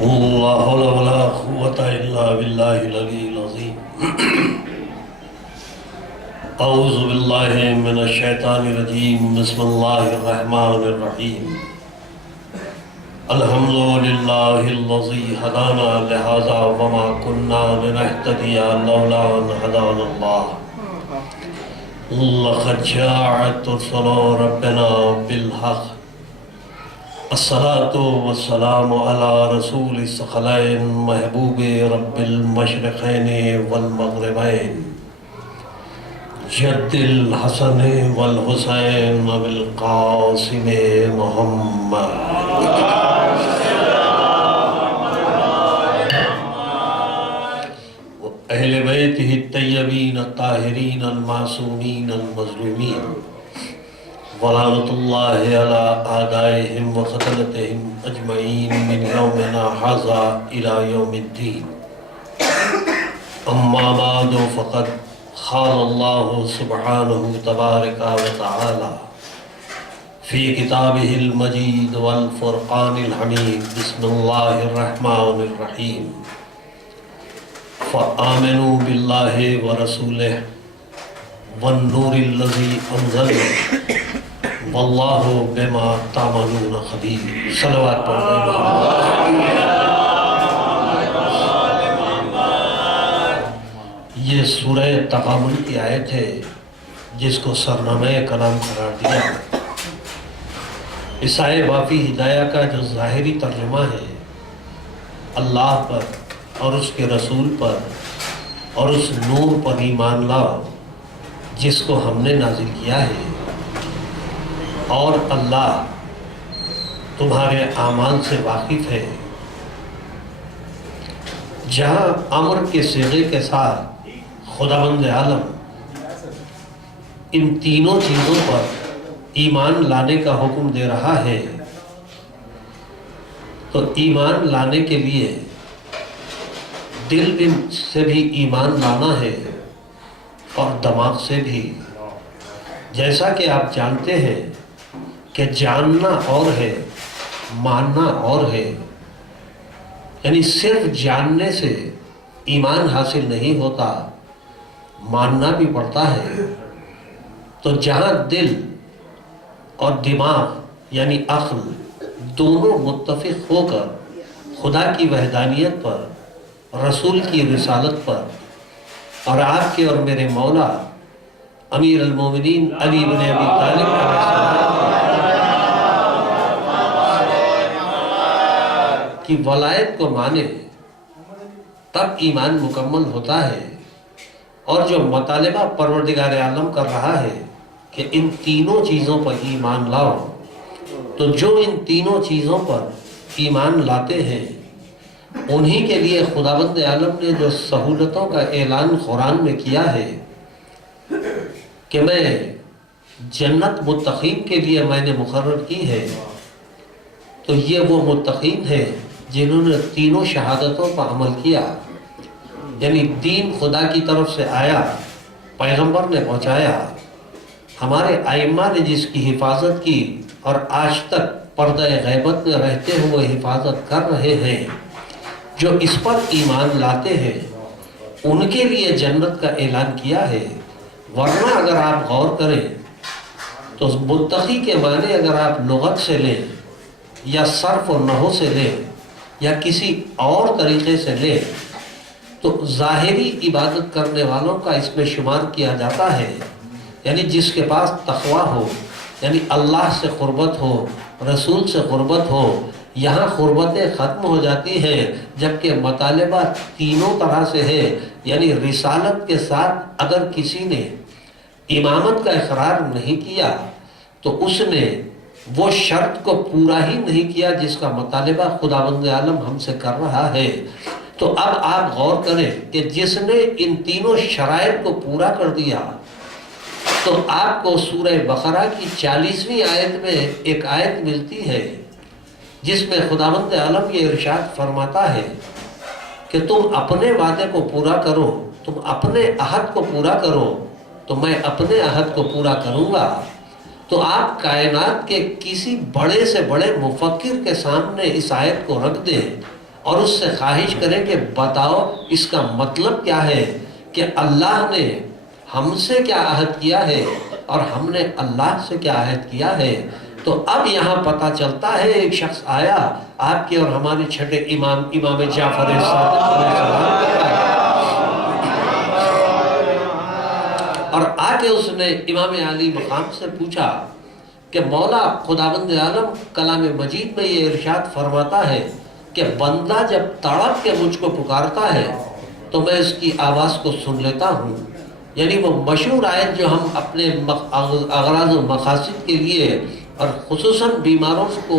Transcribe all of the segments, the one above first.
لا حول ولا قوة إلا بالله العلي العظيم. أعوذ بالله من الشيطان الرجيم. بسم الله الرحمن الرحيم. الحمد لله الذي هدانا لهذا وما كنا لنهتدي لولا أن هدانا الله. لقد جاءت رسل ربنا بالحق. الصلاة والسلام على رسول الثقلين محبوب رب المشرقين والمغربين جد الحسن والحسين بالقاسم محمد. اہل بیتہ الطیبین الطاہرین المعصومین المظلومین ولعنۃ اللہ علی اعدائہم وقتلتہم اجمعین من یومنا ھذا الی یوم الدین. اما بعد فقد قال اللہ سبحانہ تبارک وتعالی فی کتابہ المجید والفرقان الحمید. بسم اللہ الرحمن الرحیم. فآمنوا باللہ ورسولہ والنور الذی انزل واللہ بما تعملون خبیر. صلوات پڑھیں. یہ سورہ تغابن کی آیت ہے جس کو سرنامہ کلام قرار دیا. اس آیت وافی ہدایہ کا جو ظاہری ترجمہ ہے اللہ پر اور اس کے رسول پر اور اس نور پر ایمان لاؤ جس کو ہم نے نازل کیا ہے، اور اللہ تمہارے اعمال سے واقف ہے. جہاں امر کے صیغے کے ساتھ خداوند عالم ان تینوں چیزوں پر ایمان لانے کا حکم دے رہا ہے، تو ایمان لانے کے لیے دل سے بھی ایمان لانا ہے اور دماغ سے بھی. جیسا کہ آپ جانتے ہیں کہ جاننا اور ہے، ماننا اور ہے. یعنی صرف جاننے سے ایمان حاصل نہیں ہوتا، ماننا بھی پڑتا ہے. تو جہاں دل اور دماغ یعنی عقل دونوں متفق ہو کر خدا کی وحدانیت پر، رسول کی رسالت پر اور آپ کے اور میرے مولا امیر المومنین علی بن ابی طالب علیہ السلام کی ولایت کو مانے تب ایمان مکمل ہوتا ہے. اور جو مطالبہ پروردگار عالم کر رہا ہے کہ ان تینوں چیزوں پر ایمان لاؤ، تو جو ان تینوں چیزوں پر ایمان لاتے ہیں انہی کے لیے خداوند عالم نے جو سہولتوں کا اعلان قرآن میں کیا ہے کہ میں جنت متقین کے لیے میں نے مقرر کی ہے. تو یہ وہ متقین ہیں جنہوں نے تینوں شہادتوں پر عمل کیا. یعنی دین خدا کی طرف سے آیا، پیغمبر نے پہنچایا، ہمارے ائمہ نے جس کی حفاظت کی اور آج تک پردہ غیبت میں رہتے ہوئے حفاظت کر رہے ہیں. جو اس پر ایمان لاتے ہیں ان کے لیے جنت کا اعلان کیا ہے. ورنہ اگر آپ غور کریں تو متقی کے معنی اگر آپ لغت سے لیں یا صرف و نحو سے لیں یا کسی اور طریقے سے لیں تو ظاہری عبادت کرنے والوں کا اس میں شمار کیا جاتا ہے. یعنی جس کے پاس تقویٰ ہو، یعنی اللہ سے قربت ہو، رسول سے قربت ہو. یہاں قربتیں ختم ہو جاتی ہیں جبکہ مطالبہ تینوں طرح سے ہے. یعنی رسالت کے ساتھ اگر کسی نے امامت کا اقرار نہیں کیا تو اس نے وہ شرط کو پورا ہی نہیں کیا جس کا مطالبہ خداوند عالم ہم سے کر رہا ہے. تو اب آپ غور کریں کہ جس نے ان تینوں شرائط کو پورا کر دیا تو آپ کو سورہ بقرہ کی 40ویں آیت میں ایک آیت ملتی ہے جس میں خداوند عالم یہ ارشاد فرماتا ہے کہ تم اپنے وعدے کو پورا کرو، تم اپنے عہد کو پورا کرو تو میں اپنے عہد کو پورا کروں گا. تو آپ کائنات کے کسی بڑے سے بڑے مفکر کے سامنے اس آیت کو رکھ دیں اور اس سے خواہش کریں کہ بتاؤ اس کا مطلب کیا ہے، کہ اللہ نے ہم سے کیا عہد کیا ہے اور ہم نے اللہ سے کیا عہد کیا ہے۔ تو اب یہاں پتہ چلتا ہے ایک شخص آیا آپ کے اور ہمارے چھٹے امام جعفر صادق علیہ السلام کے پاس، اور آ کے اس نے امام علی مقام سے پوچھا کہ مولا خداوند عالم کلام مجید میں یہ ارشاد فرماتا ہے کہ بندہ جب تڑپ کے مجھ کو پکارتا ہے تو میں اس کی آواز کو سن لیتا ہوں۔ یعنی وہ مشہور آیت جو ہم اپنے اغراض و مقاصد کے لیے اور خصوصاً بیماروں کو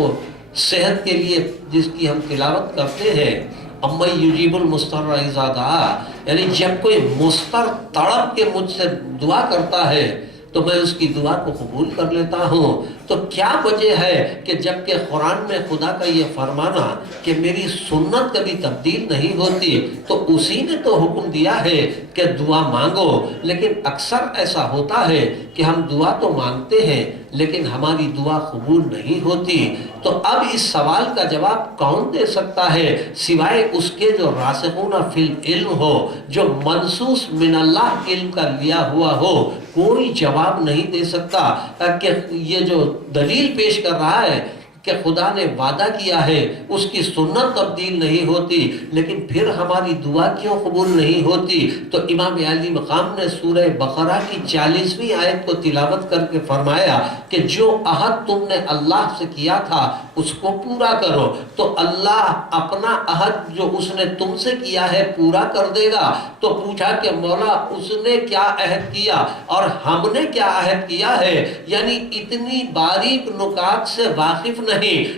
صحت کے لیے جس کی ہم تلاوت کرتے ہیں، اَمَّن یُجِیبُ الْمُضْطَرَّ اِذَا دَعَاهُ، یعنی جب کوئی مضطر تڑپ کے مجھ سے دعا کرتا ہے تو میں اس کی دعا کو قبول کر لیتا ہوں۔ تو کیا وجہ ہے کہ جبکہ قرآن میں خدا کا یہ فرمانا کہ میری سنت کبھی تبدیل نہیں ہوتی، تو اسی نے تو حکم دیا ہے کہ دعا مانگو، لیکن اکثر ایسا ہوتا ہے کہ ہم دعا تو مانگتے ہیں لیکن ہماری دعا قبول نہیں ہوتی۔ تو اب اس سوال کا جواب کون دے سکتا ہے سوائے اس کے جو راسخون فی العلم ہو، جو منصوص من اللہ علم کا لیا ہوا ہو۔ کوئی جواب نہیں دے سکتا کہ یہ جو دلیل پیش کر رہا ہے کہ خدا نے وعدہ کیا ہے، اس کی سنت تبدیل نہیں ہوتی، لیکن پھر ہماری دعا کیوں قبول نہیں ہوتی؟ تو امام علی مقام نے سورہ بقرہ کی 40ویں آیت کو تلاوت کر کے فرمایا کہ جو عہد تم نے اللہ سے کیا تھا اس کو پورا کرو، تو اللہ اپنا عہد جو اس نے تم سے کیا ہے پورا کر دے گا۔ تو پوچھا کہ مولا اس نے کیا عہد کیا اور ہم نے کیا عہد کیا ہے؟ یعنی اتنی باریک نکات سے واقف نہیں،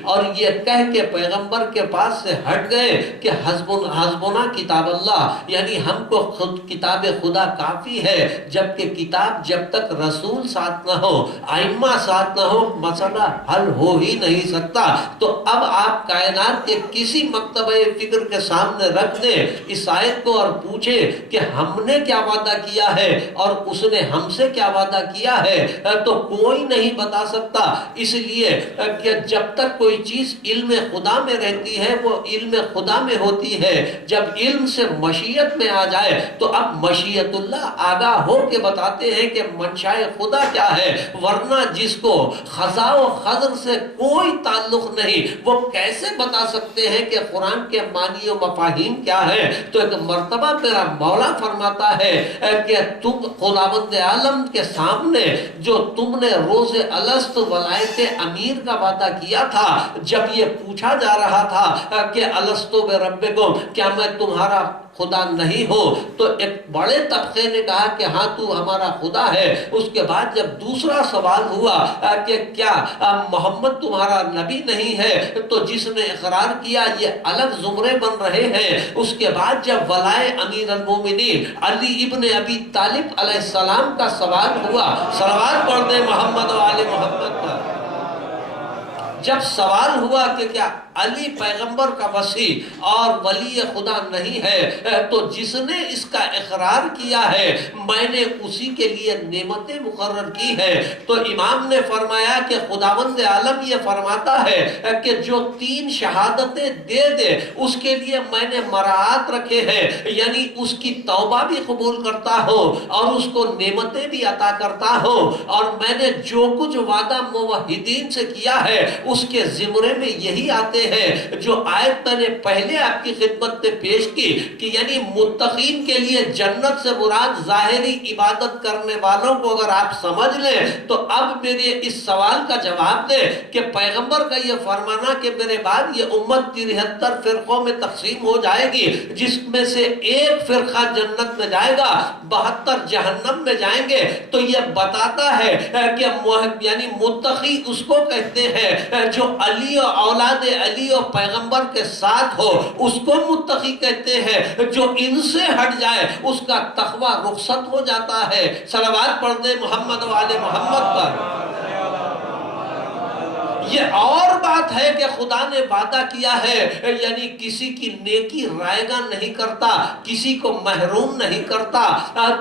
اور یہ کہہ کے پیغمبر کے پاس سے ہٹ گئے کہ حسبنا کتاب اللہ، یعنی ہم کو خود کتاب خدا کافی ہے، جبکہ کتاب جب تک رسول ساتھ نہ ہو، ائمہ ساتھ نہ ہو، مسئلہ حل ہو ہی نہیں سکتا۔ تو اب آپ کائنات کے کسی مکتبہ فکر کے سامنے رکھ دیں اس آیت کو اور پوچھیں کہ ہم نے کیا وعدہ کیا ہے اور اس نے ہم سے کیا وعدہ کیا ہے، تو کوئی نہیں بتا سکتا۔ اس لیے کہ جب تک کوئی چیز علم خدا میں رہتی ہے وہ علم خدا میں ہوتی ہے، جب علم سے مشیت میں آ جائے تو اب مشیت اللہ آگاہ ہو کے بتاتے ہیں کہ منشاء خدا کیا ہے، ورنہ جس کو خزاں و خضر سے کوئی تعلق نہیں وہ کیسے بتا سکتے ہیں کہ قرآن کے معنی و مفاہیم کیا ہے؟ تو ایک مرتبہ میرا مولا فرماتا ہے کہ تم خداوند عالم کے سامنے جو تم نے روز الست ولایت امیر کا وعدہ کیا تھا، جب یہ پوچھا جا رہا تھا کہ الستو بربکم، کیا میں تمہارا خدا نہیں ہو، تو ایک بڑے طبقے نے کہا کہ ہاں تو ہمارا خدا ہے۔ اس کے بعد جب دوسرا سوال ہوا کہ کیا محمد تمہارا نبی نہیں ہے، تو جس نے اقرار کیا یہ الگ زمرے بن رہے ہیں۔ اس کے بعد جب ولائے امیر المومنین علی ابن ابی طالب علیہ السلام کا سوال ہوا، صلوات پڑھ دیں محمد و آل محمد پر، جب سوال ہوا کہ کیا علی پیغمبر کا وصی اور ولی خدا نہیں ہے، تو جس نے اس کا اقرار کیا ہے میں نے اسی کے لیے نعمتیں مقرر کی ہے۔ تو امام نے فرمایا کہ خداوند عالم یہ فرماتا ہے کہ جو 3 شہادتیں دے دے اس کے لیے میں نے مراعات رکھے ہیں، یعنی اس کی توبہ بھی قبول کرتا ہوں اور اس کو نعمتیں بھی عطا کرتا ہوں، اور میں نے جو کچھ وعدہ موحدین سے کیا ہے اس کے زمرے میں یہی آتے ہیں جو آیت میں نے پہلے آپ کی خدمت میں پیش کی کہ یعنی متقین کے لیے جنت سے مراد ظاہری عبادت کرنے والوں کو اگر آپ سمجھ لیں تو اب میرے اس سوال کا جواب دیں کہ پیغمبر کا یہ فرمانا کہ میرے بعد یہ امت 73 فرقوں میں تقسیم ہو جائے گی، جس میں سے ایک فرقہ جنت میں جائے گا، 72 جہنم میں جائیں گے، تو یہ بتاتا ہے کہ یعنی متقی اس کو کہتے ہیں جو علی و اولاد علی و پیغمبر کے ساتھ ہو، اس کو متقی کہتے ہیں، جو ان سے ہٹ جائے اس کا تقوی رخصت ہو جاتا ہے۔ صلوات پڑھ دیں محمد و آل محمد پر۔ یہ اور بات ہے کہ خدا نے وعدہ کیا ہے، یعنی کسی کی نیکی رائگاں نہیں کرتا، کسی کو محروم نہیں کرتا۔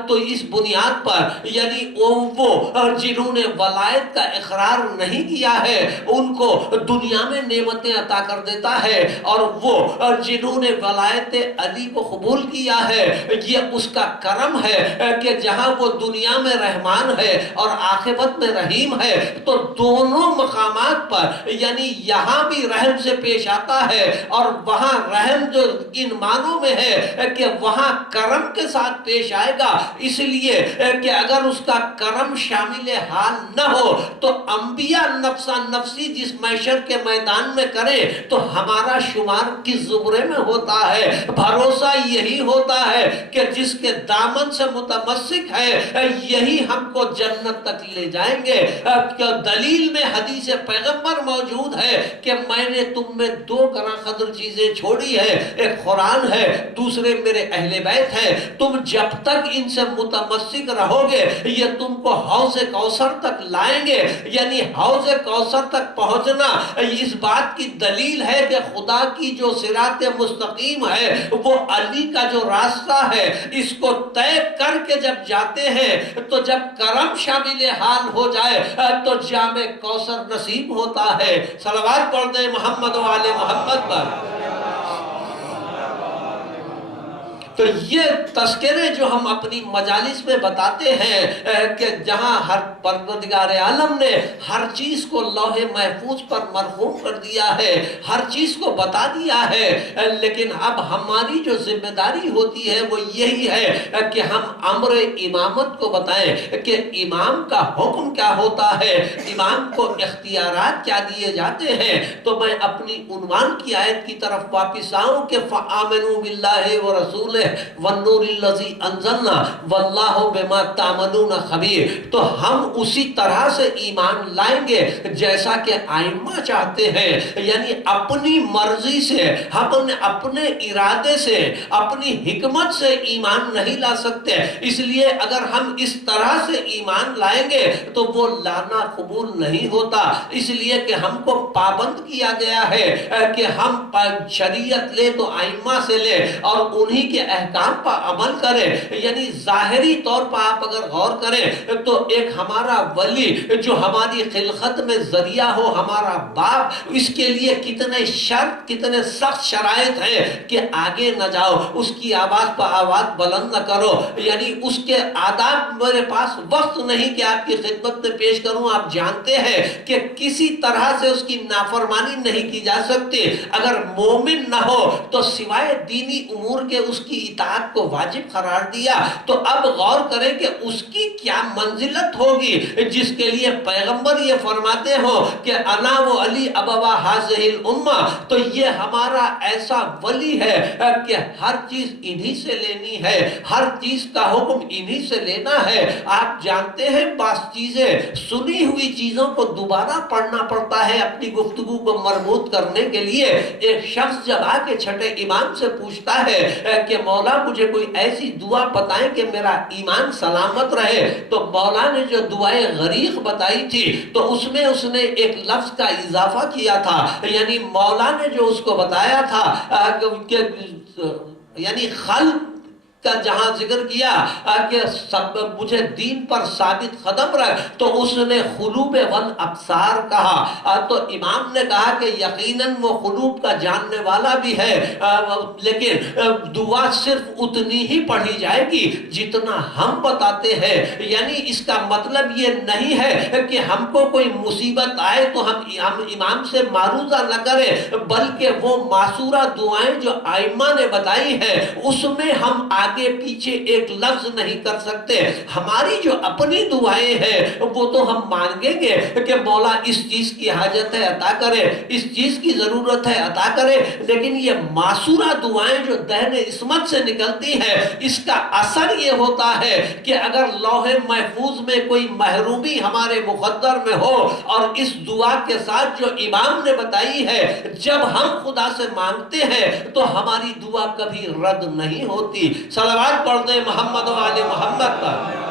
تو اس بنیاد پر یعنی وہ جنہوں نے ولایت کا اقرار نہیں کیا ہے ان کو دنیا میں نعمتیں عطا کر دیتا ہے، اور وہ جنہوں نے ولایت علی کو قبول کیا ہے یہ اس کا کرم ہے کہ جہاں وہ دنیا میں رحمان ہے اور عاقبت میں رحیم ہے، تو دونوں مقامات پر یعنی یہاں بھی رحم سے پیش آتا ہے اور وہاں رحم جو ان معنوں میں ہے کہ وہاں کرم کے ساتھ پیش آئے گا، اس لیے کہ اگر اس کا کرم شامل حال نہ ہو تو انبیاء نفسا نفسی جس محشر کے میدان میں کریں تو ہمارا شمار کس زمرے میں ہوتا ہے؟ بھروسہ یہی ہوتا ہے کہ جس کے دامن سے متمسک ہے یہی ہم کو جنت تک لے جائیں گے۔ دلیل میں حدیث پیغمبر موجود ہے کہ میں نے تم میں دو گراں قدر چیزیں چھوڑی ہے، ایک قرآن ہے، دوسرے میرے اہل بیت ہے، تم جب تک ان سے متمسک رہو گے یہ تم کو حوض کوثر تک لائیں گے۔ یعنی حوض کوثر تک پہنچنا اس بات کی دلیل ہے کہ خدا کی جو صراط مستقیم ہے وہ علی کا جو راستہ ہے، اس کو طے کر کے جب جاتے ہیں تو جب کرم شامل حال ہو جائے تو جام کوثر نصیب ہوتا ہے۔ صلوات پڑھ دیں محمد و آل محمد پر۔ تو یہ تذکرے جو ہم اپنی مجالس میں بتاتے ہیں کہ جہاں ہر پروردگار عالم نے ہر چیز کو لوح محفوظ پر مرقوم کر دیا ہے، ہر چیز کو بتا دیا ہے، لیکن اب ہماری جو ذمہ داری ہوتی ہے وہ یہی ہے کہ ہم امر امامت کو بتائیں کہ امام کا حکم کیا ہوتا ہے، امام کو اختیارات کیا دیے جاتے ہیں۔ تو میں اپنی عنوان کی آیت کی طرف واپس آؤں کہ فآمنوا باللہ ورسولہ والنور الذی انزلنا واللہ بما تعملون خبیر۔ تو ہم اسی طرح سے ایمان لائیں گے جیسا کہ ائمہ چاہتے ہیں، یعنی اپنی مرضی سے، ہم اپنے ارادے سے، اپنی حکمت سے ایمان نہیں لا سکتے۔ اس لیے اگر ہم اس طرح سے ایمان لائیں گے تو وہ لانا قبول نہیں ہوتا، اس لیے کہ ہم کو پابند کیا گیا ہے کہ ہم شریعت لے تو ائمہ سے لے اور انہی کے احکام پر عمل کریں۔ یعنی ظاہری طور پر آپ اگر غور کریں تو ایک ہمارا ولی جو ہماری خلقت میں ذریعہ ہو، ہمارا باپ، اس کے لیے کتنے شرط، کتنے سخت شرائط ہیں کہ آگے نہ جاؤ، اس کی آواز پر آواز بلند نہ کرو، یعنی اس کے آداب میرے پاس وقت نہیں کہ آپ کی خدمت میں پیش کروں۔ آپ جانتے ہیں کہ کسی طرح سے اس کی نافرمانی نہیں کی جا سکتی۔ اگر مومن نہ ہو تو سوائے دینی امور کے اس کی اطاعت کو واجب قرار دیا، تو اب غور کریں کہ اس کی کیا منزلت ہوگی جس کے لیے پیغمبر یہ فرماتے ہو کہ انا و علی ابوا ہذہ الامہ۔ تو یہ ہمارا ایسا ولی ہے کہ ہر چیز انہی سے لینی ہے، ہر چیز کا حکم انہی سے لینا ہے۔ آپ جانتے ہیں بعض چیزیں سنی ہوئی چیزوں کو دوبارہ پڑھنا پڑتا ہے اپنی گفتگو کو مربوط کرنے کے لیے۔ ایک شخص جب آ کے چھٹے امام سے پوچھتا ہے کہ مولا مجھے کوئی ایسی دعا بتائیں کہ میرا ایمان سلامت رہے، تو مولا نے جو دعائیں غریق بتائی تھی تو اس میں اس نے ایک لفظ کا اضافہ کیا تھا، یعنی مولا نے جو اس کو بتایا تھا کہ یعنی خلق کا جہاں ذکر کیا کہ مجھے دین پر ثابت قدم رکھ، تو اس نے قلوب والابصار کہا۔ تو امام نے کہا کہ یقیناً وہ قلوب کا جاننے والا بھی ہے، لیکن دعا صرف اتنی ہی پڑھی جائے گی جتنا ہم بتاتے ہیں۔ یعنی اس کا مطلب یہ نہیں ہے کہ ہم کو کوئی مصیبت آئے تو ہم امام سے معروضہ نہ کریں، بلکہ وہ معصورہ دعائیں جو ائمہ نے بتائی ہیں اس میں ہم آگے پیچھے ایک لفظ نہیں کر سکتے۔ ہماری جو اپنی دعائیں ہیں وہ تو ہم مانگیں گے کہ مولا اس چیز کی حاجت ہے عطا کرے، اس چیز کی ضرورت ہے عطا کرے، لیکن یہ معصورہ دعائیں جو دہن عصمت سے نکلتی ہیں اس کا اثر یہ ہوتا ہے کہ اگر لوح محفوظ میں کوئی محرومی ہمارے مقدر میں ہو اور اس دعا کے ساتھ جو امام نے بتائی ہے جب ہم خدا سے مانگتے ہیں تو ہماری دعا کبھی رد نہیں ہوتی۔ صلوات پڑھ دیں محمد و آل محمد پر۔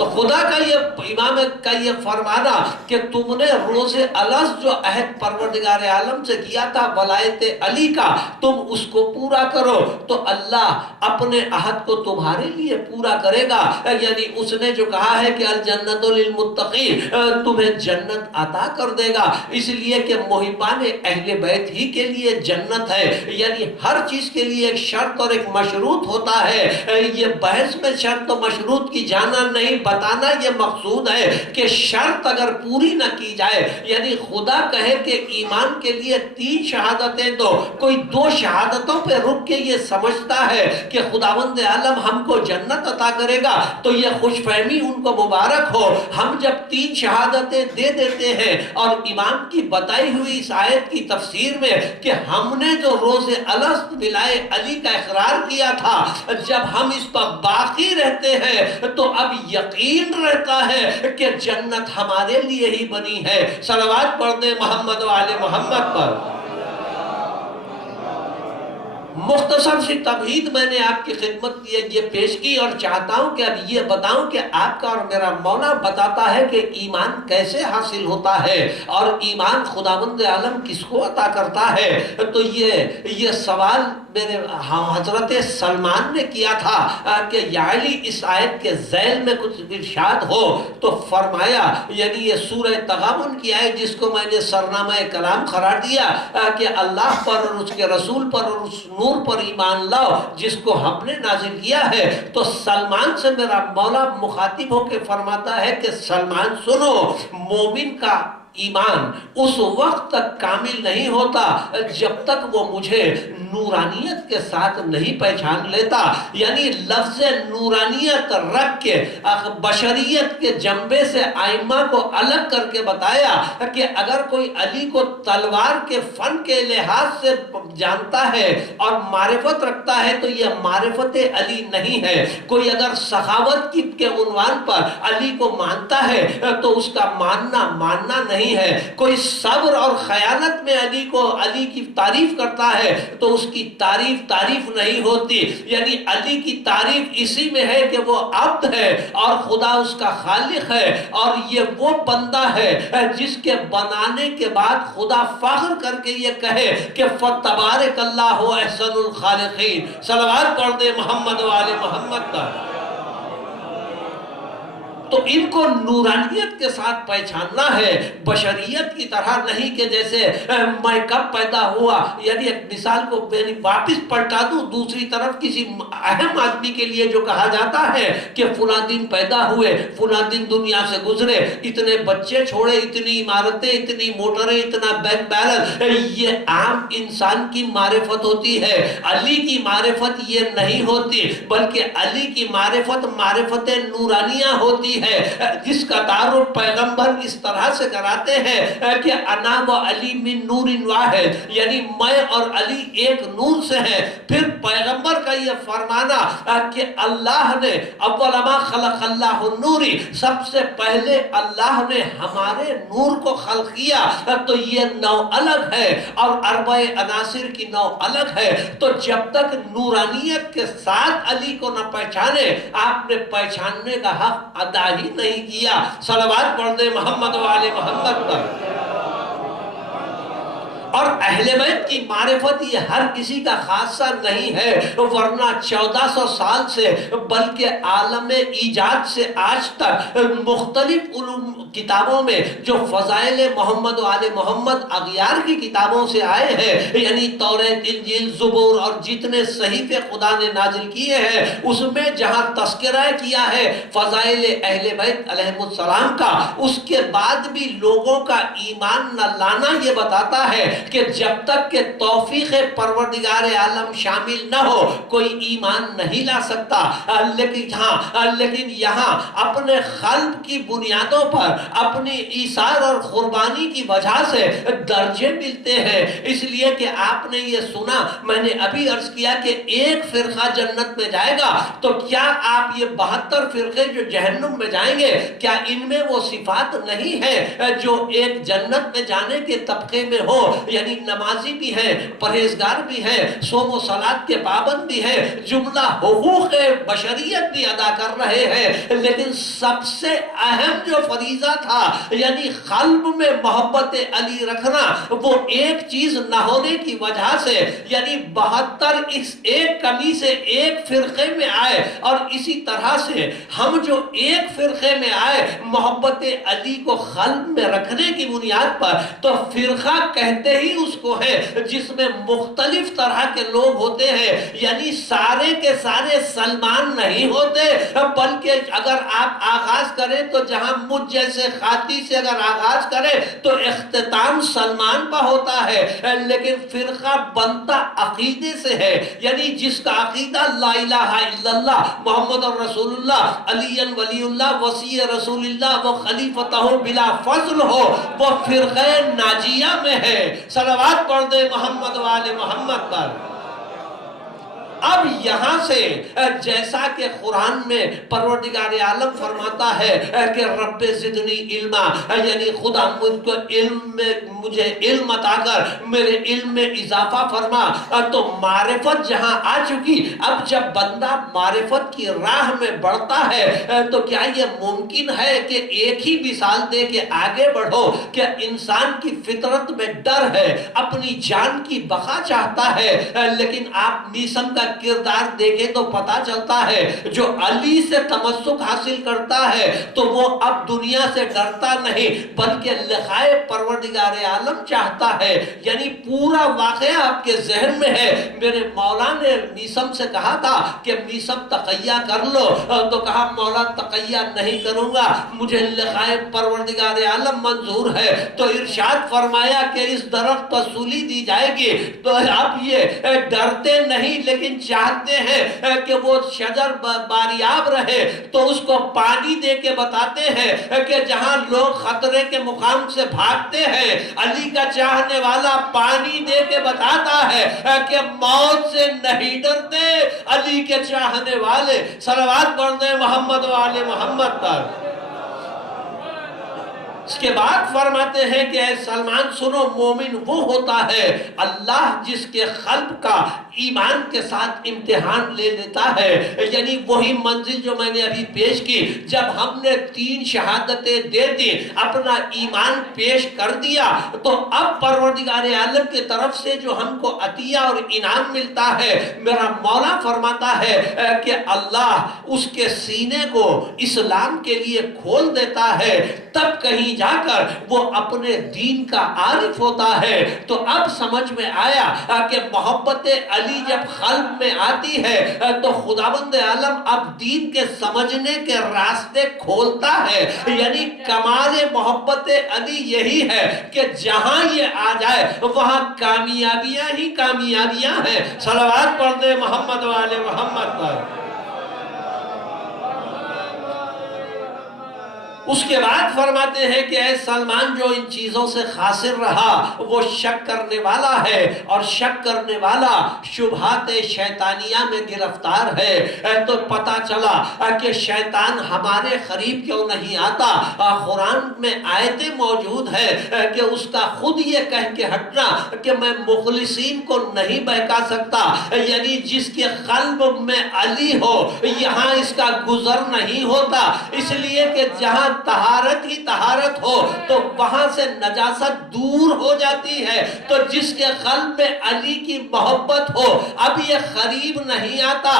تو خدا کا یہ امام کا یہ فرمانا کہ تم نے روز الست جو عہد پروردگار عالم سے کیا تھا ولایت علی کا، تم اس کو پورا کرو، تو اللہ اپنے عہد کو تمہارے لیے پورا کرے گا۔ یعنی اس نے جو کہا ہے کہ الجنت للمتقین، تمہیں جنت عطا کر دے گا، اس لیے کہ محبان اہل بیت ہی کے لیے جنت ہے۔ یعنی ہر چیز کے لیے ایک شرط اور ایک مشروط ہوتا ہے۔ یہ بحث میں شرط و مشروط کی جانا نہیں، بتانا یہ مقصود ہے کہ شرط اگر پوری نہ کی جائے، یعنی خدا کہے کہ ایمان کے لیے 3 شہادتیں دو، کوئی 2 شہادتوں پہ رک کے یہ سمجھتا ہے کہ خداوند عالم ہم کو جنت عطا کرے گا، تو یہ خوش فہمی ان کو مبارک ہو۔ ہم جب 3 شہادتیں دے دیتے ہیں، اور امام کی بتائی ہوئی اس آیت کی تفسیر میں کہ ہم نے جو روز الست ملائے علی کا اقرار کیا تھا، جب ہم اس پر باقی رہتے ہیں تو اب یقین رہتا ہے کہ جنت ہمارے لیے ہی بنی ہے۔ صلوات پڑھ دیں محمد و آل محمد پر۔ مختصر سی تمہید میں نے آپ کی خدمت یہ پیش کی، اور چاہتا ہوں کہ اب یہ بتاؤں کہ آپ کا اور میرا مولا بتاتا ہے کہ ایمان کیسے حاصل ہوتا ہے، اور ایمان خداوند عالم کس کو عطا کرتا ہے۔ تو یہ سوال میرے حضرت سلمان نے کیا تھا کہ یا علی اس آیت کے ذیل میں کچھ ارشاد ہو، تو فرمایا، یعنی یہ سورہ تغابن کی آیت جس کو میں نے سرنامہ کلام قرار دیا کہ اللہ پر اور اس کے رسول پر اور اس نور پر ایمان لاؤ جس کو ہم نے نازل کیا ہے، تو سلمان سے میرا مولا مخاطب ہو کے فرماتا ہے کہ سلمان سنو، مومن کا ایمان اس وقت تک کامل نہیں ہوتا جب تک وہ مجھے نورانیت کے ساتھ نہیں پہچان لیتا۔ یعنی لفظ نورانیت رکھ کے بشریت کے جنبے سے ائمہ کو الگ کر کے بتایا کہ اگر کوئی علی کو تلوار کے فن کے لحاظ سے جانتا ہے اور معرفت رکھتا ہے تو یہ معرفت علی نہیں ہے۔ کوئی اگر سخاوت کے عنوان پر علی کو مانتا ہے تو اس کا ماننا نہیں ہے۔ کوئی صبر اور خیانت میں علی کی تعریف کرتا ہے تو اس کی تعریف نہیں ہوتی۔ یعنی علی کی تعریف اسی میں ہے کہ وہ عبد ہے اور خدا اس کا خالق ہے، اور یہ وہ بندہ ہے جس کے بنانے کے بعد خدا فخر کر کے یہ کہے کہ فَتَبَارَكَ اللَّهُ أَحْسَنُ الْخَالِقِينَ۔ صلوات پڑھ دے محمد و آل محمد کا۔ تو ان کو نورانیت کے ساتھ پہچاننا ہے، بشریت کی طرح نہیں کہ جیسے میں کب پیدا ہوا، یعنی ایک مثال کو واپس پلٹا دوں دوسری طرف کسی اہم آدمی کے لیے جو کہا جاتا ہے کہ فلاں دن پیدا ہوئے، فلاں دن دنیا سے گزرے، اتنے بچے چھوڑے، اتنی عمارتیں، اتنی موٹریں، اتنا بینک بیلنس، یہ عام انسان کی معرفت ہوتی ہے۔ علی کی معرفت یہ نہیں ہوتی، بلکہ علی کی معرفت نورانیہ ہوتی ہے، جس کا تعارف پیغمبر اس طرح سے کراتے ہیں کہ انا و علی من نور واحد، یعنی میں اور علی ایک نور سے ہیں۔ پھر پیغمبر کا یہ فرمانا کہ اللہ نے اول ما خلق اللہ النوری، سب سے پہلے اللہ نے ہمارے نور کو خلق کیا، تو یہ نو الگ ہے اور اربع عناصر کی نو الگ ہے۔ تو جب تک نورانیت کے ساتھ علی کو نہ پہچانے، آپ نے پہچاننے کا حق ادا ہی نہیں کیا۔ صلوات پڑھ دے محمد و آل محمد پر۔ اور اہل بیت کی معرفت یہ ہر کسی کا خاصہ نہیں ہے، ورنہ 1400 سال سے بلکہ عالم ایجاد سے آج تک مختلف علوم کتابوں میں جو فضائل محمد و آل محمد اغیار کی کتابوں سے آئے ہیں، یعنی توریت، انجیل، زبور اور جتنے صحیفے خدا نے نازل کیے ہیں، اس میں جہاں تذکرہ کیا ہے فضائل اہل بیت علیہ السلام کا، اس کے بعد بھی لوگوں کا ایمان نہ لانا یہ بتاتا ہے کہ جب تک کہ توفیق پروردگار عالم شامل نہ ہو کوئی ایمان نہیں لا سکتا۔ لیکن یہاں اپنے قلب کی بنیادوں پر اپنی ایثار اور قربانی کی وجہ سے درجے ملتے ہیں، اس لیے کہ آپ نے یہ سنا، میں نے ابھی عرض کیا کہ ایک فرقہ جنت میں جائے گا، تو کیا آپ یہ 72 فرقے جو جہنم میں جائیں گے کیا ان میں وہ صفات نہیں ہے جو ایک جنت میں جانے کے طبقے میں ہو؟ یعنی نمازی بھی ہیں، پرہیزگار بھی ہیں، صوم و صلات کے پابند بھی ہیں، جملہ حقوق بشریت بھی ادا کر رہے ہیں، لیکن سب سے اہم جو فریضہ تھا یعنی قلب میں محبت علی رکھنا، وہ ایک چیز نہ ہونے کی وجہ سے یعنی 72 اس ایک کمی سے ایک فرقے میں آئے، اور اسی طرح سے ہم جو ایک فرقے میں آئے محبت علی کو قلب میں رکھنے کی بنیاد پر، تو فرقہ کہتے ہی اس کو ہے جس میں مختلف طرح کے لوگ ہوتے ہیں، یعنی سارے کے سارے سلمان نہیں ہوتے، بلکہ اگر آپ آغاز کریں تو جہاں مجھ جیسے خاطی سے اگر آغاز کریں تو اختتام سلمان پہ ہوتا ہے، لیکن فرقہ بنتا عقیدے سے ہے، یعنی جس کا عقیدہ لا الہ الا اللہ محمد رسول اللہ علی ولی اللہ وصی رسول اللہ و خلیفتہ بلا فضل ہو، وہ فرقہ ناجیہ میں ہے۔ صلوات پڑھ دے محمد وآل محمد پر۔ اب یہاں سے جیسا کہ قرآن میں پروردگار عالم فرماتا ہے کہ رب زدنی علما، یعنی خدا مجھے علم عطا کر، میرے علم میں اضافہ فرما، تو معرفت جہاں آ چکی، اب جب بندہ معرفت کی راہ میں بڑھتا ہے تو کیا یہ ممکن ہے کہ ایک ہی مثال دے کے آگے بڑھو؟ کہ انسان کی فطرت میں ڈر ہے، اپنی جان کی بقا چاہتا ہے، لیکن آپ میسم کا کردار دیکھیں تو پتا چلتا ہے جو علی سے تمسک حاصل کرتا ہے تو وہ اب دنیا سے ڈرتا نہیں بلکہ لقائے پروردگار عالم چاہتا ہے۔ یعنی پورا واقعہ آپ کے ذہن میں ہے۔ میرے مولا نے میسم سے کہا تھا کہ میسم تقیہ کر لو، تو کہا مولا تقیہ نہیں کروں گا، مجھے لقائے پروردگار عالم منظور ہے۔ تو ارشاد فرمایا کہ اس درخت پر سولی دی جائے گی، تو اب یہ ڈرتے نہیں لیکن چاہتے ہیں کہ وہ شجر باریاب رہے، تو اس کو پانی دے کے بتاتے ہیں کہ جہاں لوگ خطرے کے مقام سے بھاگتے ہیں، علی کا چاہنے والا پانی دے کے بتاتا ہے کہ موت سے نہیں ڈرتے علی کے چاہنے والے۔ صلوات پڑھ دیں محمد وآل محمد پر۔ اس کے بعد فرماتے ہیں کہ اے سلمان سنو، مومن وہ ہوتا ہے اللہ جس کے قلب کا ایمان کے ساتھ امتحان لے لیتا ہے، یعنی وہی منزل جو میں نے ابھی پیش کی، جب ہم نے 3 شہادتیں دے دی، اپنا ایمان پیش کر دیا، تو اب پروردگار عالم کی طرف سے جو ہم کو عطیہ اور انعام ملتا ہے، میرا مولا فرماتا ہے کہ اللہ اس کے سینے کو اسلام کے لیے کھول دیتا ہے، تب کہیں جا کر وہ اپنے دین کا عارف ہوتا ہے۔ تو اب سمجھ میں آیا کہ محبت علی جب قلب میں آتی ہے تو خداوند عالم اب دین کے سمجھنے کے راستے کھولتا ہے، یعنی کمال محبت علی یہی ہے کہ جہاں یہ آ جائے وہاں کامیابیاں ہی کامیابیاں ہیں۔ صلوات پڑھ دے محمد والے محمد پر۔ اس کے بعد فرماتے ہیں کہ اے سلمان جو ان چیزوں سے خاسر رہا وہ شک کرنے والا ہے، اور شک کرنے والا شبہات شیطانیہ میں گرفتار ہے۔ تو پتا چلا کہ شیطان ہمارے قریب کیوں نہیں آتا؟ قرآن میں آیتیں موجود ہے کہ اس کا خود یہ کہہ کے ہٹنا کہ میں مخلصین کو نہیں بہکا سکتا، یعنی جس کے قلب میں علی ہو یہاں اس کا گزر نہیں ہوتا، اس لیے کہ جہاں طہارت ہی طہارت ہو تو وہاں سے نجاست دور ہو جاتی ہے۔ تو جس کے قلب میں علی کی محبت ہو اب یہ قریب نہیں آتا،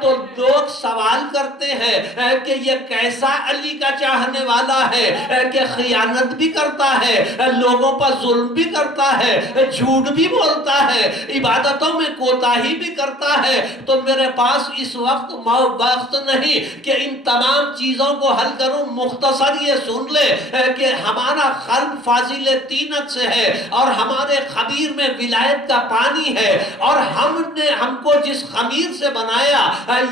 تو لوگ سوال کرتے ہیں کہ یہ کیسا علی کا چاہنے والا ہے کہ خیانت بھی کرتا ہے، لوگوں پر ظلم بھی کرتا ہے، جھوٹ بھی بولتا ہے، عبادتوں میں کوتاہی بھی کرتا ہے۔ تو میرے پاس اس وقت نہیں کہ ان تمام چیزوں کو حل کروں، مختصر یہ سن لے کہ ہمارا قلب فاضل طینت سے ہے، اور ہمارے خمیر میں ولایت کا پانی ہے، اور ہم کو جس خمیر سے بنایا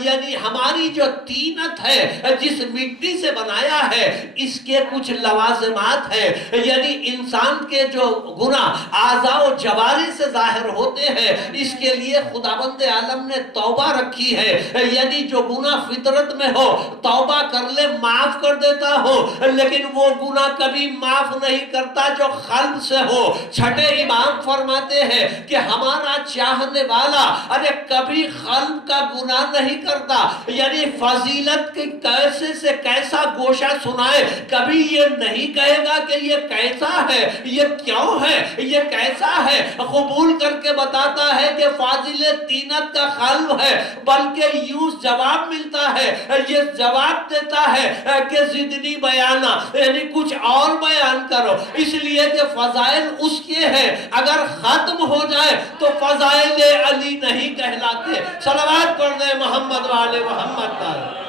یعنی ہماری جو طینت ہے جس مٹی سے بنایا ہے اس کے کچھ لوازمات ہیں، یعنی انسان کے جو گناہ اعضاء و جوارح سے ظاہر ہوتے ہیں، اس کے لیے خداوند عالم نے توبہ رکھی ہے، یعنی جو گناہ فطرت میں ہو توبہ کر لے معاف کر دیتا ہوں لیکن وہ گناہ کبھی معاف نہیں کرتا جو قلب سے ہو۔ چھٹے امام فرماتے ہیں کہ ہمارا چاہنے والا ارے کبھی قلب کا گناہ نہیں کرتا، یعنی فضیلت کے کیسے سے کیسا گوشہ سنائے، کبھی یہ نہیں کہے گا کہ یہ کیسا ہے، یہ کیوں ہے، یہ کیسا ہے، قبول کر کے بتاتا ہے کہ فاضل طینت کا قلب ہے، بلکہ یوں جواب ملتا ہے، یہ جواب دیتا ہے کہ زدنی بیانہ، یعنی کچھ اور بیان کرو، اس لیے کہ فضائل اس کے ہیں، اگر ختم ہو جائے تو فضائل علی نہیں کہلاتے۔ صلوات پڑھ دیں محمد والے محمد پر۔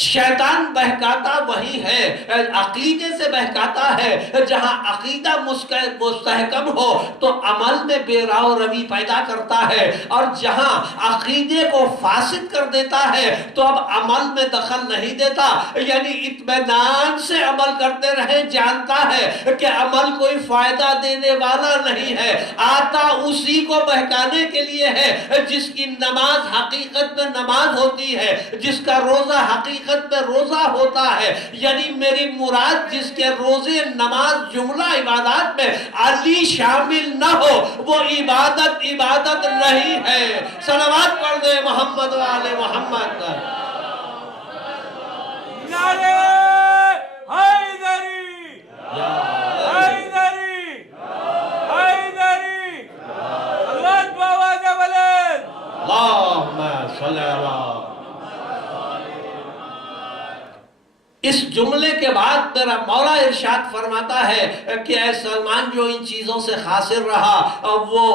شیطان بہکاتا وہی ہے، عقیدے سے بہکاتا ہے، جہاں عقیدہ مستحکم ہو تو عمل میں بے راہ و روی پیدا کرتا ہے، اور جہاں عقیدے کو فاسد کر دیتا ہے تو اب عمل میں دخل نہیں دیتا، یعنی اطمینان سے عمل کرتے رہیں، جانتا ہے کہ عمل کوئی فائدہ دینے والا نہیں ہے، آتا اسی کو بہکانے کے لیے ہے جس کی نماز حقیقت میں نماز ہوتی ہے، جس کا روزہ حقیقت میں روزہ ہوتا ہے، یعنی میری مراد جس کے روزے نماز جملہ عبادات میں علی شامل نہ ہو وہ عبادت نہیں ہے۔ صلوات پڑھ دے محمد والے محمد پر۔ نعرہ حیدری، حیدری، حیدری، صلوات بآواز بلند، اللہم صلی اللہ۔ اس جملے کے بعد میرا مولا ارشاد فرماتا ہے کہ اے سلمان جو ان چیزوں سے خاسر رہا وہ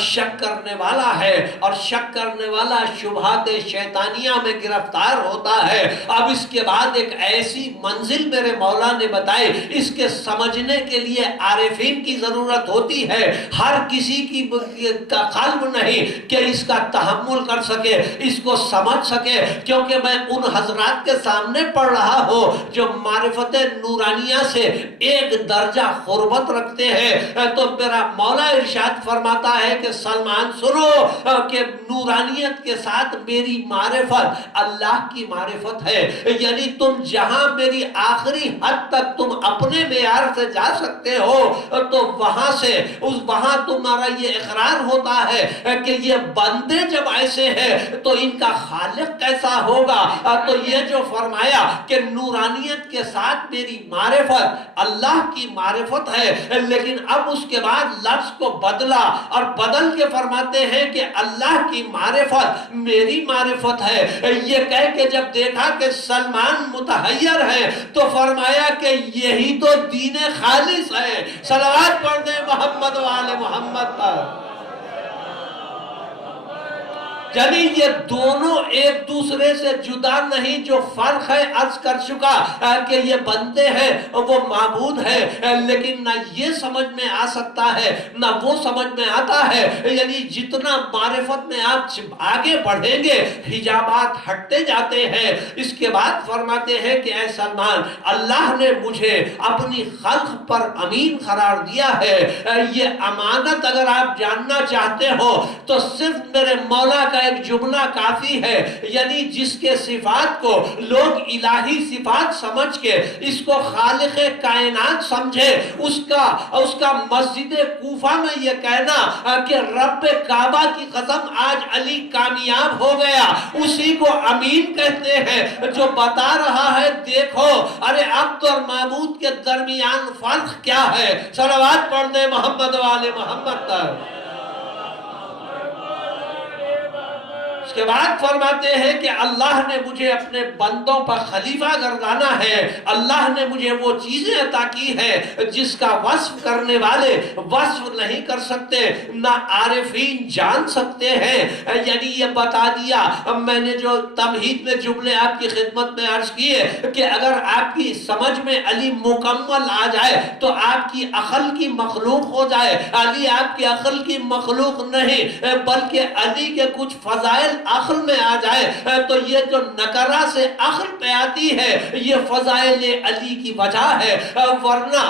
شک کرنے والا ہے، اور شک کرنے والا شبہات شیطانیہ میں گرفتار ہوتا ہے۔ اب اس کے بعد ایک ایسی منزل میرے مولا نے بتائی، اس کے سمجھنے کے لیے عارفین کی ضرورت ہوتی ہے، ہر کسی کی قلب نہیں کہ اس کا تحمل کر سکے، اس کو سمجھ سکے، کیونکہ میں ان حضرات کے سامنے پڑھ رہا ہوں جو معرفت نورانیہ سے ایک درجہ قربت رکھتے ہیں۔ تو میرا مولا ارشاد فرماتا ہے کہ سلمان سنو کہ نورانیت کے ساتھ میری معرفت اللہ کی معرفت ہے، یعنی تم جہاں میری آخری حد تک تم اپنے معیار سے جا سکتے ہو تو وہاں تمہارا یہ اقرار ہوتا ہے کہ یہ بندے جب ایسے ہیں تو ان کا خالق کیسا ہوگا۔ تو یہ جو فرمایا کہ نورانیت کے ساتھ میری معرفت اللہ کی معرفت ہے، لیکن اب اس کے بعد لفظ کو بدلا اور بدل کے فرماتے ہیں کہ اللہ کی معرفت میری معرفت ہے۔ یہ کہہ کے جب دیکھا کہ سلمان متحیر ہے تو فرمایا کہ یہی تو دین خالص ہے۔ صلوات پڑھ دیں محمد والے محمد پر۔ یعنی یہ دونوں ایک دوسرے سے جدا نہیں، جو فرق ہے عرض کر چکا کہ یہ بندے ہیں وہ معبود ہیں، لیکن نہ یہ سمجھ میں آ سکتا ہے نہ وہ سمجھ میں آتا ہے، یعنی جتنا معرفت میں آپ آگے بڑھیں گے حجابات ہٹتے جاتے ہیں۔ اس کے بعد فرماتے ہیں کہ اے سلمان اللہ نے مجھے اپنی خلق پر امین قرار دیا ہے، یہ امانت اگر آپ جاننا چاہتے ہو تو صرف میرے مولا کا ایک جملہ کافی ہے، یعنی جس کے صفات کو لوگ الہی صفات سمجھ کے اس کو خالق کائنات سمجھے، اس کا مسجد کوفہ میں یہ کہنا کہ رب کعبہ کی قسم آج علی کامیاب ہو گیا، اسی کو امین کہتے ہیں، جو بتا رہا ہے دیکھو ارے عبد اور معبود کے درمیان فرق کیا ہے۔ صلوات پڑھ دیں محمد والے محمد پر۔ اس کے بعد فرماتے ہیں کہ اللہ نے مجھے اپنے بندوں پر خلیفہ گردانا ہے، اللہ نے مجھے وہ چیزیں عطا کی ہے جس کا وصف کرنے والے وصف نہیں کر سکتے، نہ عارفین جان سکتے ہیں۔ یعنی یہ بتا دیا، میں نے جو تمہید میں جملے آپ کی خدمت میں عرض کیے کہ اگر آپ کی سمجھ میں علی مکمل آ جائے تو آپ کی عقل کی مخلوق ہو جائے۔ علی آپ کی عقل کی مخلوق نہیں، بلکہ علی کے کچھ فضائل فضائل عقل میں آ جائے تو یہ جو نکرہ سے عقل پہ آتی ہے یہ فضائل علی کی وجہ ہے۔ ورنہ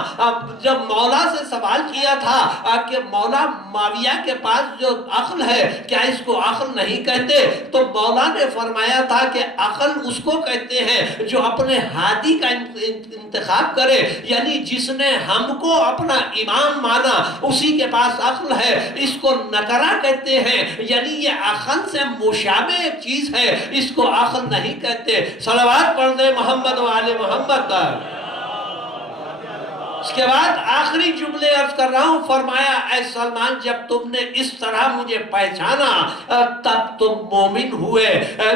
جب مولا سے سوال کیا تھا کہ مولا معاویہ کے پاس جو عقل ہے کیا اس کو عقل نہیں کہتے، تو مولا نے فرمایا تھا کہ عقل اس کو کہتے ہیں جو اپنے ہادی کا انتخاب کرے، یعنی جس نے ہم کو اپنا امام مانا اسی کے پاس عقل ہے۔ اس کو نکرہ کہتے ہیں، یعنی یہ عقل سے مشابہ ایک چیز ہے، اس کو عقل نہیں کہتے۔ صلوات پڑھ دیں محمد و آل محمد پر۔ اس کے بعد آخری جملے عرض کر رہا ہوں، فرمایا اے سلمان جب تم نے اس طرح مجھے پہچانا تب تم مومن ہوئے۔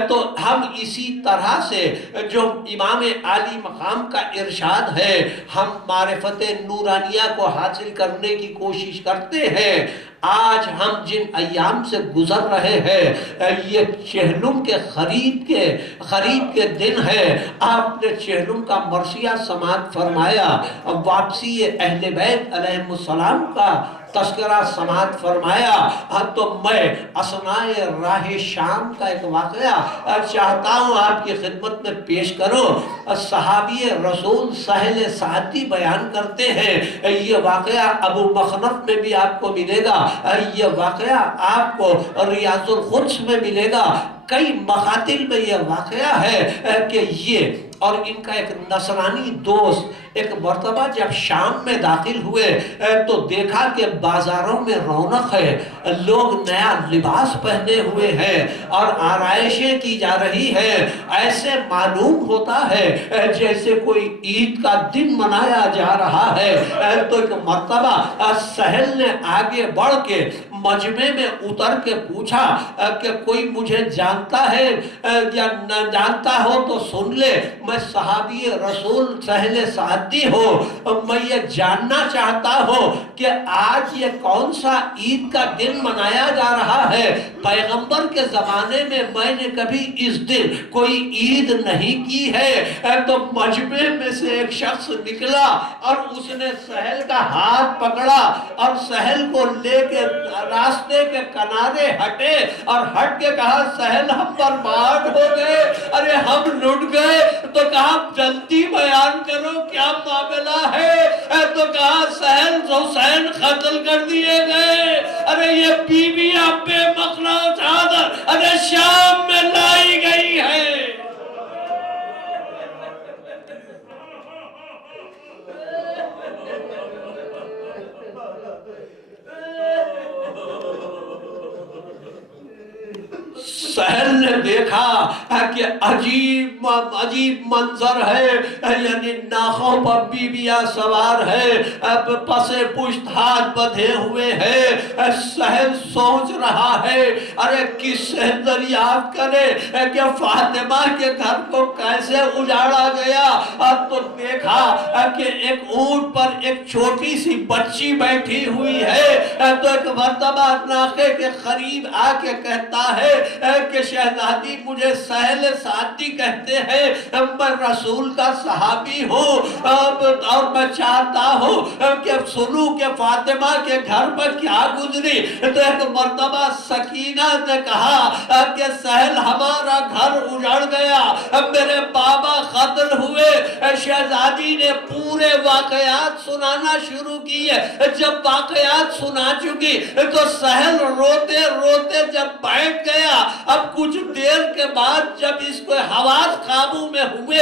تو ہم اسی طرح سے جو امام عالی مقام کا ارشاد ہے ہم معرفت نورانیہ کو حاصل کرنے کی کوشش کرتے ہیں۔ آج ہم جن ایام سے گزر رہے ہیں یہ چہلم کے خرید کے دن ہے۔ آپ نے چہلم کا مرثیہ سماعت فرمایا، واپسی اہل بیت علیہ السلام کا تذکرہ سماعت فرمایا، تو میں اثناء راہ شام کا ایک واقعہ چاہتا ہوں آپ کی خدمت میں پیش کروں۔ صحابی رسول سہل سعدی بیان کرتے ہیں، یہ واقعہ ابو مخنف میں بھی آپ کو ملے گا، یہ واقعہ آپ کو ریاض القدس میں ملے گا، کئی مقاتل میں یہ واقعہ ہے کہ یہ اور ان کا ایک نصرانی دوست ایک مرتبہ جب شام میں داخل ہوئے تو دیکھا کہ بازاروں میں رونق ہے، لوگ نیا لباس پہنے ہوئے ہیں اور آرائشیں کی جا رہی ہیں، ایسے معلوم ہوتا ہے جیسے کوئی عید کا دن منایا جا رہا ہے۔ تو ایک مرتبہ سہل نے آگے بڑھ کے مجمع میں اتر کے پوچھا کہ کوئی مجھے جانتا ہے یا نہ جانتا ہو تو سن لے، میں صحابی رسول سہل سعدی ہوں، میں یہ جاننا چاہتا ہوں کہ آج یہ کون سا عید کا دن منایا جا رہا ہے۔ پیغمبر کے زمانے میں میں نے کبھی اس دن کوئی عید نہیں کی ہے۔ تو مجمع میں سے ایک شخص نکلا اور اس نے سہل کا ہاتھ پکڑا اور سہل کو لے کے راستے کے کنارے ہٹے اور ہٹ کے کہا سہل ہم برباد ہو گئے، ارے ہم لٹ گئے۔ تو کہا جلدی بیان کرو کیا معاملہ ہے؟ تو کہا سہل حسین قتل کر دیے گئے، ارے یہ بیویاں بے مخلا چادر ارے شام میں لائی گئی ہے۔ سہل نے دیکھا کہ عجیب منظر ہے، یعنی ناخوں پر بیویاں سوار ہے، پسے پشت ہاتھ بدھے ہوئے ہیں۔ سہل سوچ رہا ہے ارے کس سے دریافت کرے کہ فاطمہ کے گھر کو کیسے اجاڑا گیا۔ تو دیکھا کہ ایک اونٹ پر ایک چھوٹی سی بچی بیٹھی ہوئی ہے۔ تو ایک مرتبہ ناخے کے قریب آ کے کہتا ہے کہ شہزادی مجھے سہل سعدی کہتے ہیں، میں رسول کا صحابی ہوں اور میں چاہتا ہوں کہ سنوں کہ فاطمہ کے گھر پر کیا گزری۔ تو ایک مرتبہ سکینہ نے کہا کہ سہل ہمارا گھر اجڑ گیا، میرے بابا قتل ہوئے۔ شہزادی نے پورے واقعات سنانا شروع کیے۔ جب واقعات سنا چکی تو سہل روتے روتے جب بیٹھ گیا، اب کچھ دیر کے بعد جب اس کو حواس قابو میں ہوئے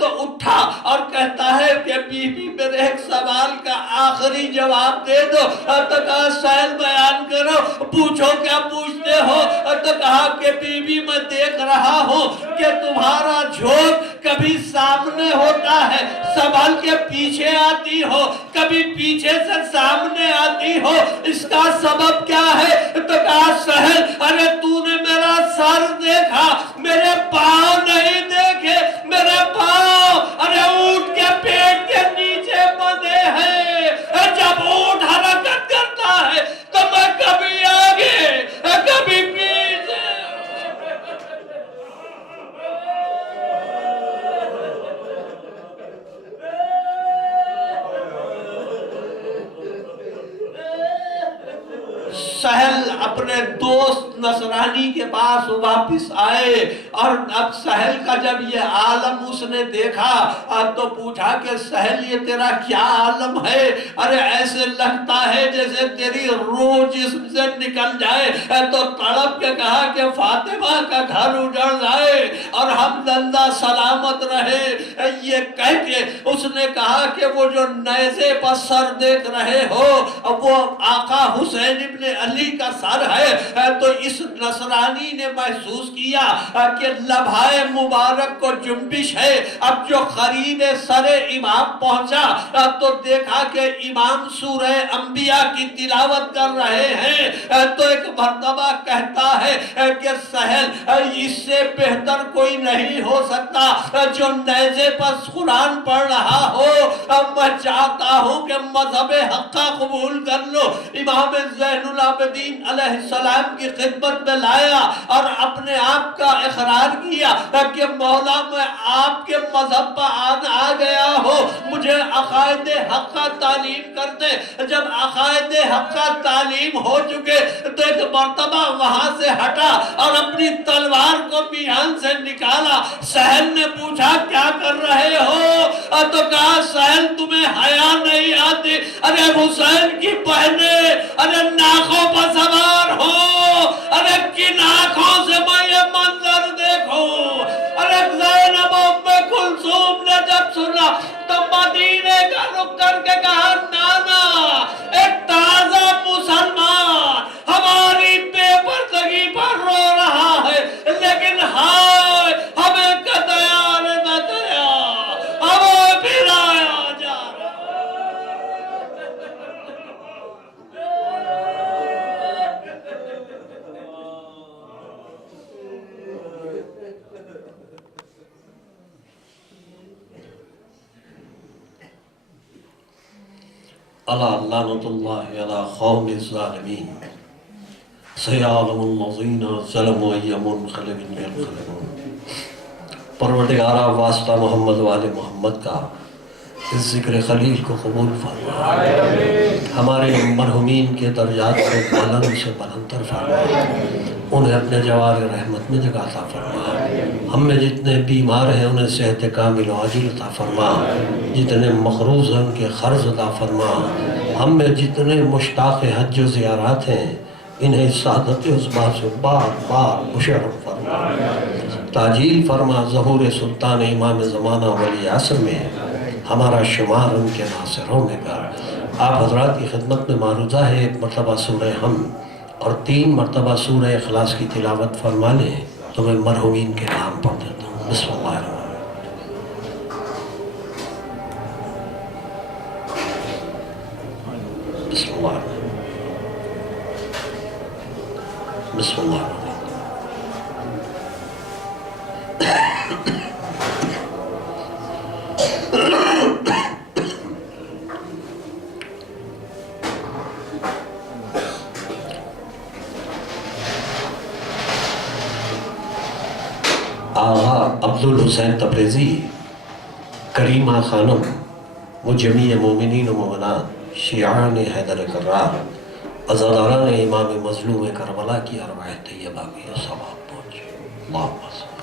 تو اٹھا اور کہتا ہے کہ بی بی میرے ایک سوال کا آخری جواب دے دو۔ تو کہا سہل بیان کرو، پوچھو کیا پوچھتے ہو۔ تو کہا کہ بی بی میں دیکھ رہا ہوں کہ تمہارا جھوٹ کبھی سامنے ہوتا ہے سنبھل کے پیچھے آتی ہو، کبھی پیچھے سے سامنے آتی ہو، اس کا سبب کیا ہے؟ تو کہا سہل ارے تو نے میرا سر دیکھا، میرے پاؤں نہیں دیکھے، میرے پاؤں ارے اونٹ کے پیٹ کے نیچے بندھے ہیں۔ جب اونٹ حرکت کرتا ہے تو میں کبھی آگے کبھی پیچھے۔ سہل سہل اپنے دوست نصرانی کے پاس واپس آئے، اور اب سہل کا جب یہ عالم اس نے دیکھا تو پوچھا کہ سہل یہ تیرا کیا عالم ہے؟ ارے ایسے لگتا ہے جیسے تیری روح جسم سے نکل جائے۔ تو تڑپ کے کہا کہ فاطمہ کا گھر اجڑ جائے اور ہم زندہ سلامت رہے۔ یہ کہہ کے اس نے کہا کہ وہ جو نیزے پر سر دیکھ رہے ہو وہ آقا حسین ابن علی کا سر ہے۔ تو اس نصرانی نے محسوس کیا کہ لبھائے مبارک کو جنبش ہے۔ اب جو قریب سر امام پہنچا تو دیکھا کہ امام سورہ انبیاء کی تلاوت کر رہے ہیں۔ تو ایک مرتبہ کہتا ہے کہ سہل اس سے بہتر کوئی نہیں ہو سکتا جو نیزے پر قرآن پڑھ رہا ہو۔ میں چاہتا ہوں کہ مذہب حقہ قبول کر لو۔ امام زین العابدین علیہ السلام کی خدمت میں لایا اور اپنے آپ کا اقرار کیا کہ مولا میں آپ کے مذہب پر آ گیا ہو، مجھے عقائد حقہ تعلیم کر دے۔ جب عقائد حقہ تعلیم ہو چکے تو ایک مرتبہ وہاں سے ہٹا اور اپنی تلوار کو میان سے نکالا۔ سہل نے پوچھا کیا کر رہے ہو؟ تو کہا سہل تمہیں حیا نہیں آتی؟ ارے حسین کی بہنیں ارے ناکوں پر سوار ہو، ارے کن آنکھوں سے میں یہ منظر دیکھوں؟ ارے زینب ام کلثوم نے جب سنا تو مدینے کا رخ کر کے کہا نانا ایک تازہ مسلمان ہماری بے پردگی پر رو رہا ہے، لیکن ہائے ہمیں قطعا نہ دیا، ہمیں پھرایا جا الا لعنۃ اللہ علی قوم الظالمین سیعلم الذین ظلموا ای منقلب ینقلبون۔ پروردگارہ واسطہ محمد والے محمد کا اس ذکر خلیل کو قبول فرما، ہمارے مرحومین کے درجات کو بلند سے بلندتر فرما، انہیں اپنے جوار رحمت میں جگہ عطا فرما۔ ہم میں جتنے بیمار ہیں انہیں صحت کامل و عاجل عطا فرما، جتنے مقروض ہیں ان کے قرض عطا فرما، ہم میں جتنے مشتاق حج و زیارات ہیں انہیں سعادت عظمیٰ سے بار بار مشرف فرما، تاجیل فرما۔ ظہور سلطان امام زمانہ ولی عصر میں ہمارا شمار ان کے ناصروں میں کر۔ آپ حضرات کی خدمت میں معروضہ ہے ایک مرتبہ سورہ حمد اور 3 مرتبہ سورہ اخلاص کی تلاوت فرما لیں تو میں مرحومین کے نام پڑھ دیتا ہوں۔ بسم اللہ الرحمن الرحیم، بسم اللہ الرحمن الرحیم، بسم اللہ الرحمن الرحیم۔ آغا عبدالحسین تبریزی، کریمہ خانم و جمیع مومنین و مومنات، شیعان حیدر کرار، عزاداران امام مظلوم کربلا کی ارواح طیبہ کی ثواب پہنچے۔ اللہم صل